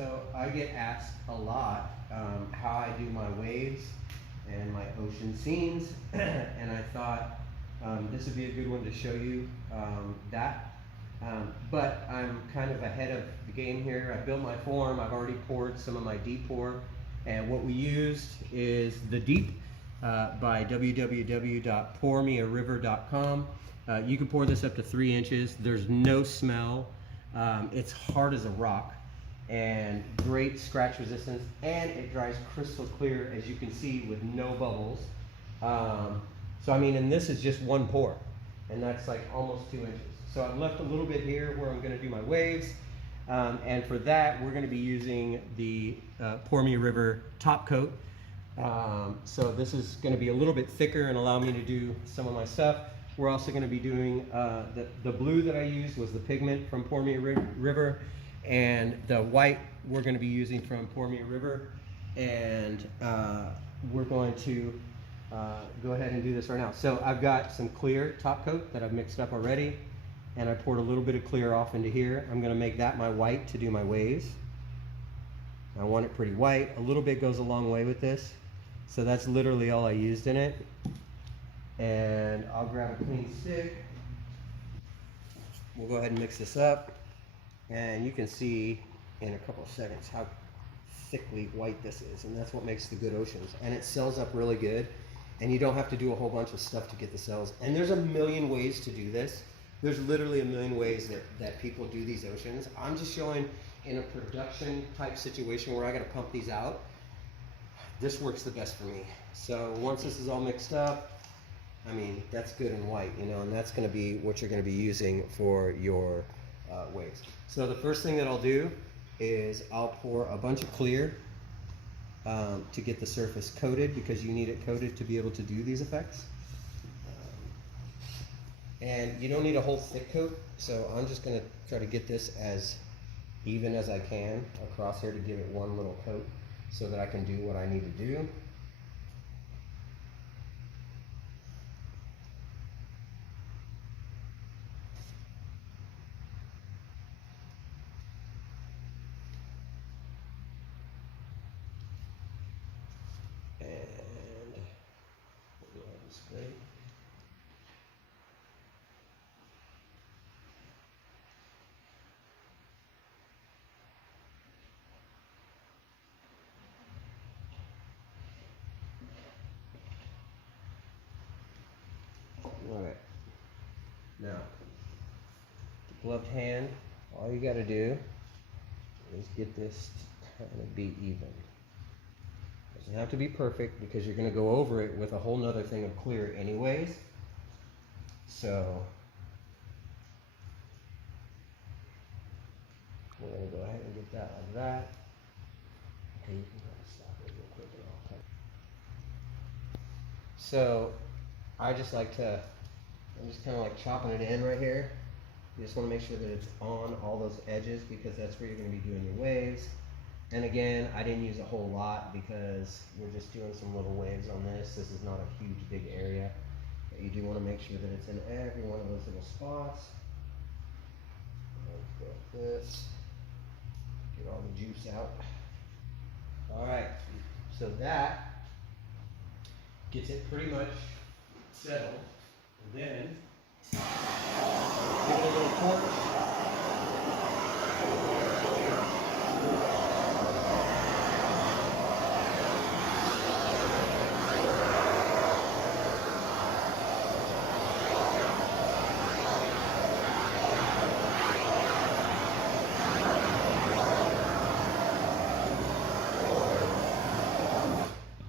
So I get asked a lot how I do my waves and my ocean scenes, and I thought this would be a good one to show you that. But I'm kind of ahead of the game here. I built my form. I've already poured some of my deep pour, and what we used is the deep by www.pourmeariver.com. You can pour this up to 3 inches. There's no smell. It's hard as a rock and great scratch resistance, and it dries crystal clear, as you can see, with no bubbles. So I mean, and this is just one pour, and that's like almost 2 inches. So I've left a little bit here where I'm going to do my waves, and for that we're going to be using the Pour Me a River top coat. So this is going to be a little bit thicker and allow me to do some of my stuff. We're also going to be doing the blue that I used was the pigment from Pour Me a River, and the white we're going to be using from Pour Me a River, and we're going to go ahead and do this right now. So I've got some clear top coat that I've mixed up already, and I poured a little bit of clear off into here. I'm going to make that my white to do my waves. I want it pretty white. A little bit goes a long way with this, so that's literally all I used in it. And I'll grab a clean stick. We'll go ahead and mix this up, and you can see in a couple of seconds how thickly white this is, and that's what makes the good oceans. And it sells up really good, and you don't have to do a whole bunch of stuff to get the cells. And there's a million ways to do this. There's literally a million ways that people do these oceans. I'm just showing in a production type situation where I gotta pump these out. This works the best for me. So once this is all mixed up, I mean, that's good and white, you know, and that's gonna be what you're gonna be using for your waves. So the first thing that I'll do is I'll pour a bunch of clear to get the surface coated, because you need it coated to be able to do these effects. And you don't need a whole thick coat, so I'm just gonna try to get this as even as I can across here to give it one little coat so that I can do what I need to do. And we'll go ahead and spray. All right. Now, the gloved hand, all you got to do is get this to kind of be even. Doesn't have to be perfect, because you're going to go over it with a whole nother thing of clear anyways. So we're going to go ahead and get that like that. Okay, you can kind of stop it real quick and I'll cut. So I just like to, I'm just kind of like chopping it in right here. You just want to make sure that it's on all those edges, because that's where you're going to be doing your waves. And again, I didn't use a whole lot because we're just doing some little waves on this. This is not a huge big area, but you do want to make sure that it's in every one of those little spots. Let's go like this. Get all the juice out. All right, so that gets it pretty much settled. And then give it a little torch.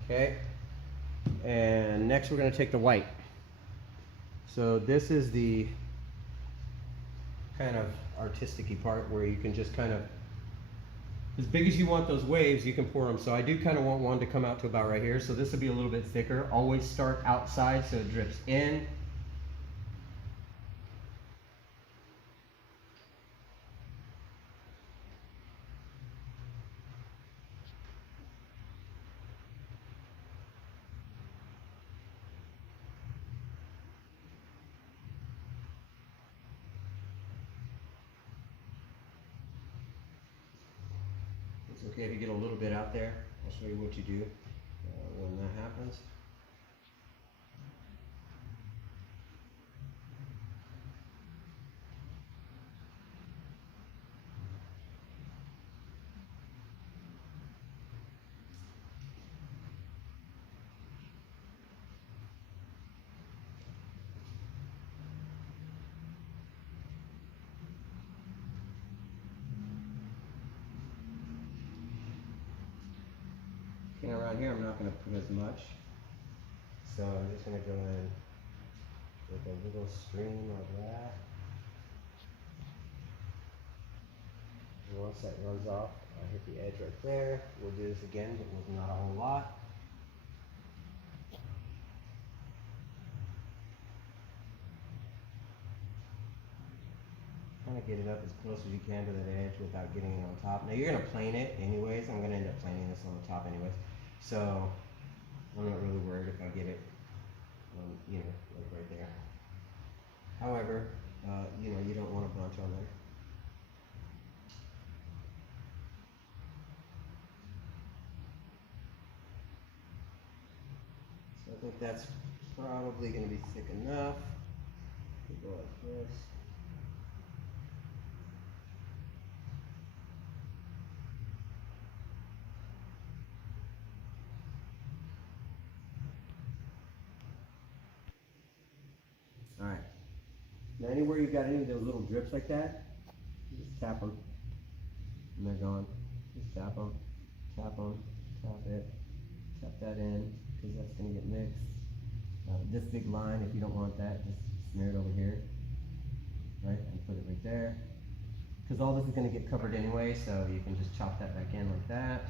Okay, and next we're going to take the white. So this is the kind of artistic-y part where you can just kind of, as big as you want those waves, you can pour them. So I do kind of want one to come out to about right here. So this will be a little bit thicker. Always start outside so it drips in. It's okay if you get a little bit out there. I'll show you what you do when that happens. And around here, I'm not going to put as much. So I'm just going to go in with a little stream like that. And once that runs off, I hit the edge right there. We'll do this again, but with not a whole lot. Kind of get it up as close as you can to that edge without getting it on top. Now you're going to plane it anyways. I'm going to end up planing this on the top anyways. So I'm not really worried if I get it, you know, like right there. However, you know, you don't want a bunch on there. So I think that's probably going to be thick enough. Go like this. All right. Now anywhere you got any of those little drips like that, just tap them, and they're gone. Just tap them, tap it, tap that in, because that's going to get mixed. This big line, if you don't want that, just smear it over here, right, and put it right there. Because all this is going to get covered anyway, so you can just chop that back in like that.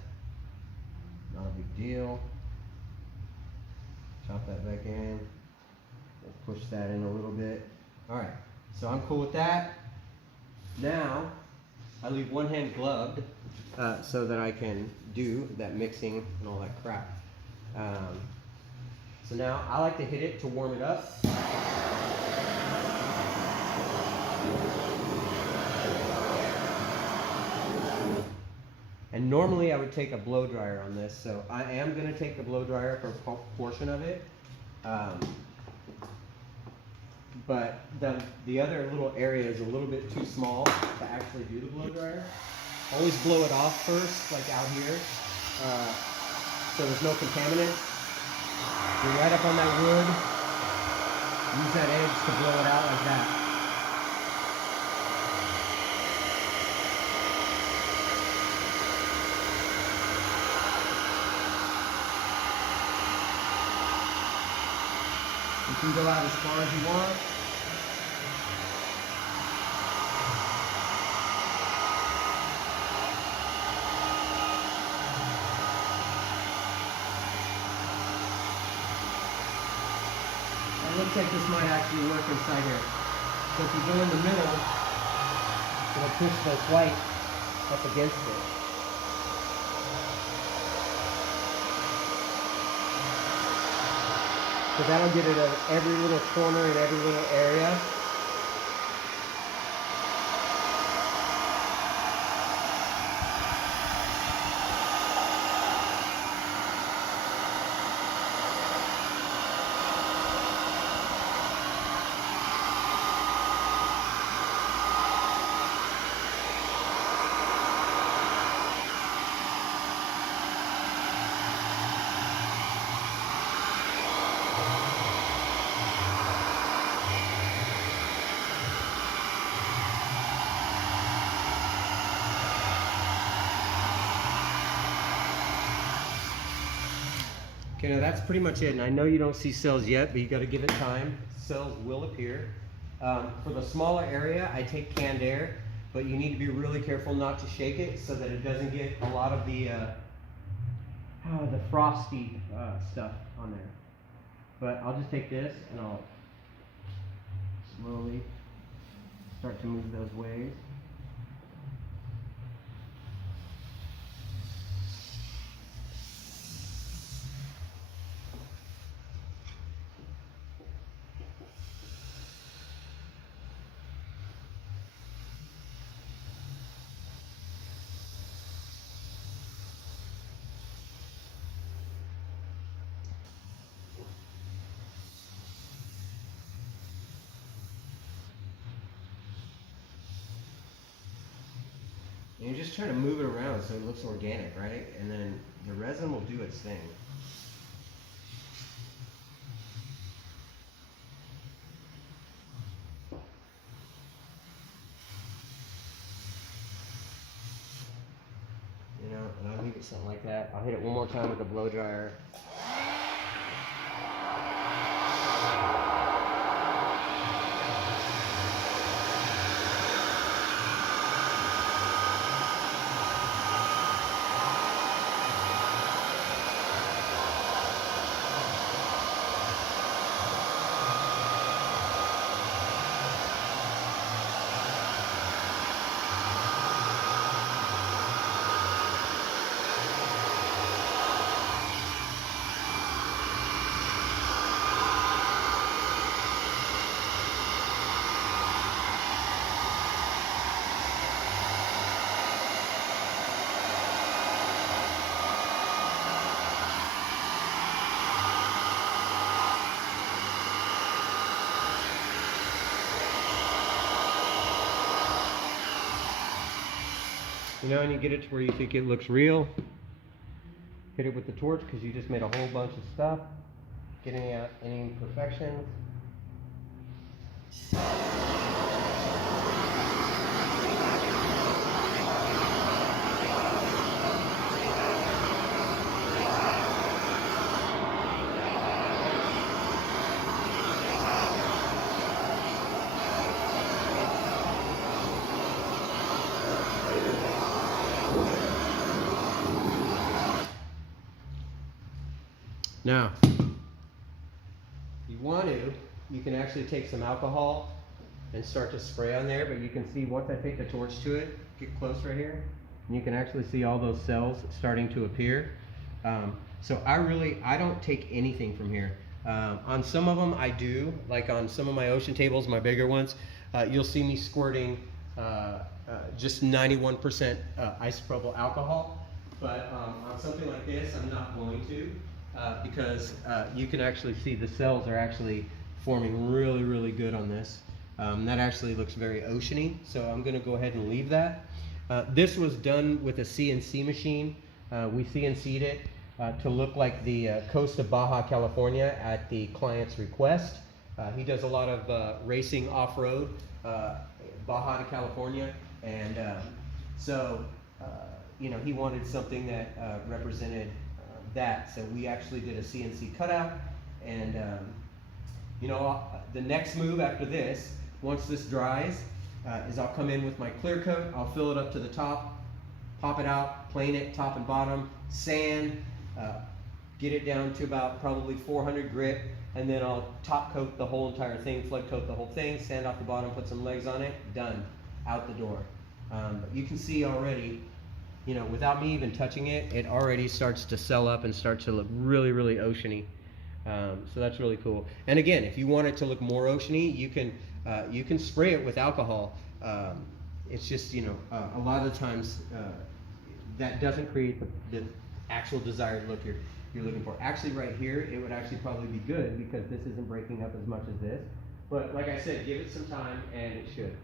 Not a big deal. Chop that back in. Push that in a little bit. Alright, so I'm cool with that. Now, I leave one hand gloved so that I can do that mixing and all that crap. So now, I like to hit it to warm it up. And normally I would take a blow dryer on this, so I am going to take the blow dryer for a portion of it. But the other little area is a little bit too small to actually do the blow dryer. Always blow it off first, like out here, so there's no contaminants. You're right up on that wood. Use that edge to blow it out like that. You can go out as far as you want. It looks like this might actually work inside here. So if you go in the middle, it'll push this white up against it. So that'll get it at every little corner and every little area. Okay, now that's pretty much it. And I know you don't see cells yet, but you got to give it time. Cells will appear. For the smaller area, I take canned air, but you need to be really careful not to shake it so that it doesn't get a lot of the frosty stuff on there. But I'll just take this and I'll slowly start to move those waves. And you're just trying to move it around so it looks organic, right? And then the resin will do its thing. You know, and I'll leave it something like that. I'll hit it one more time with a blow dryer. You know, and you get it to where you think it looks real. Hit it with the torch because you just made a whole bunch of stuff. Getting out any imperfections. Now, if you want to, you can actually take some alcohol and start to spray on there, but you can see once I take the torch to it, get close right here, and you can actually see all those cells starting to appear. So I don't take anything from here. On some of them I do, like on some of my ocean tables, my bigger ones, you'll see me squirting just 91% isopropyl alcohol, but on something like this I'm not going to. Because you can actually see the cells are actually forming really, really good on this. That actually looks very oceany, so I'm going to go ahead and leave that. This was done with a CNC machine. We CNC'd it to look like the coast of Baja California at the client's request. He does a lot of racing off-road, Baja to California, and so you know, he wanted something that represented that. So we actually did a CNC cutout, and you know, the next move after this, once this dries, is I'll come in with my clear coat, I'll fill it up to the top, pop it out, plane it top and bottom, sand, get it down to about probably 400 grit, and then I'll top coat the whole entire thing, flood coat the whole thing, sand off the bottom, put some legs on it, done, out the door. But you can see already, you know, without me even touching it, it already starts to sell up and start to look really, really oceany. So that's really cool. And again, if you want it to look more oceany, you can spray it with alcohol. It's just, you know, a lot of the times that doesn't create the actual desired look you're looking for. Actually, right here, it would actually probably be good because this isn't breaking up as much as this. But like I said, give it some time and it should.